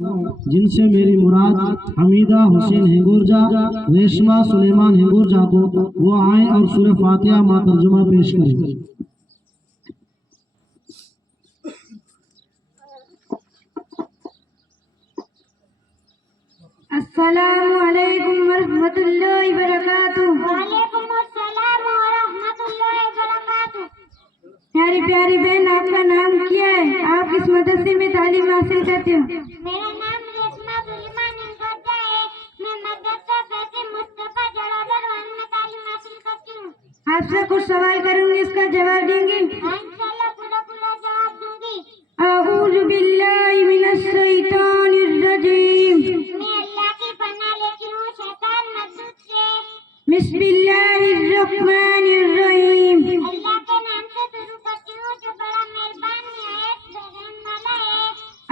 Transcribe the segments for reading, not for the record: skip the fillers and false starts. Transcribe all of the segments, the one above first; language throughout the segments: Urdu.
جن سے میری مراد حمیدہ حسین ہنگورجا ریشمہ سلیمان ہنگورجا کو وہ آئیں اور سورہ فاتحہ ما ترجمہ پیش کریں۔ السلام علیکم ورحمۃ اللہ وبرکاتہ۔ وعلیکم السلام ورحمۃ اللہ وبرکاتہ۔ پیاری پیاری بہن، آپ کا نام کیا ہے؟ آپ کس مدرسے میں تعلیم حاصل کرتے ہو؟ میرا نام ریشمہ سلیمان ہنگورجا ہے۔ میں مدرسہ فیض مصطفیٰ جلالگڑھ میں تعلیم حاصل کرتی ہوں۔ آپ سے کچھ سوال کروں گی، اس کا جواب دیں گی؟ انشاءاللہ پورا جواب دوں گی۔ اعوذ باللہ من الشیطان الرجیم، میں اللہ کی پناہ لیتی ہوں شیطان مردود سے۔ بسم اللہ الرحمن الرحیم، اللہ کے نام سے شروع کرتی ہوں جو بڑا مہربان نہایت رحم والا ہے۔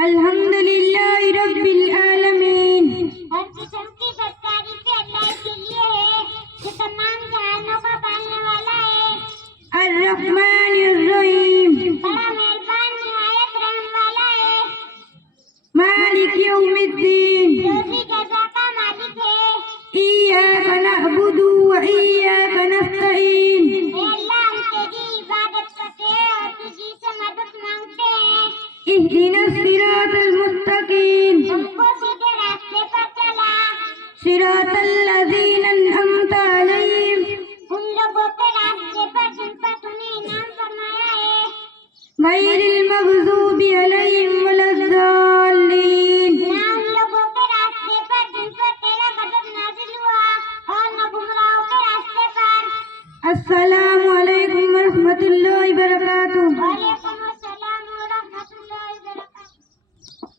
الحمدللہ رب العالمین، ہر قسم کی بدکاری سے اللہ کے لیے ہے جو تمام جہانوں کا پالنے والا ہے۔ الرحمن الرحیم، بڑا مہربان نہایت رحم والا ہے۔ مالک یوم الدین، روزی جزا کا مالک ہے۔ ایاک نعبد و ایاک نستعین، اے اللہ، ہم تیری عبادت کرتے ہیں اور تجھی سے مدد مانگتے ہیں۔ اہدنا الصراط المستقیم، ہم کو سیدھے راستے پر چلا۔ صراط الذین انعمت علیہم، ان لوگوں کے راستے پر جن پر تو نے انعام فرمایا ہے۔ غیر المغضوب